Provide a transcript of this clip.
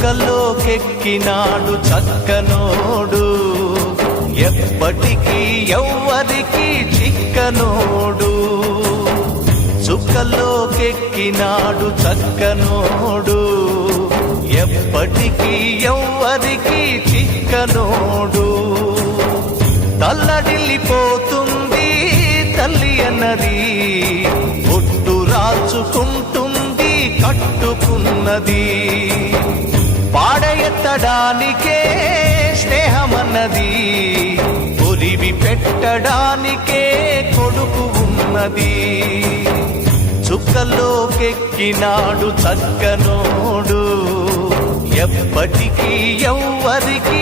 చుక్కలోకెక్కినాడు చక్కనోడు, ఎప్పటికీ ఎవ్వరికి చిక్కనోడు. చుక్కలోకెక్కినాడు చక్కనోడు, ఎప్పటికీ ఎవ్వరికి చిక్కనోడు. తల్లడిల్లిపోతుంది తల్లి అన్నది, ఒట్టు రాచుకుంటుంది కట్టుకున్నది. పాడెత్తడానికే స్నేహమన్నది, ఒలివి పెట్టడానికే కొడుకు ఉన్నది. చుక్కలోకెక్కినాడు చక్కనోడు, ఎప్పటికీ ఎవ్వరికి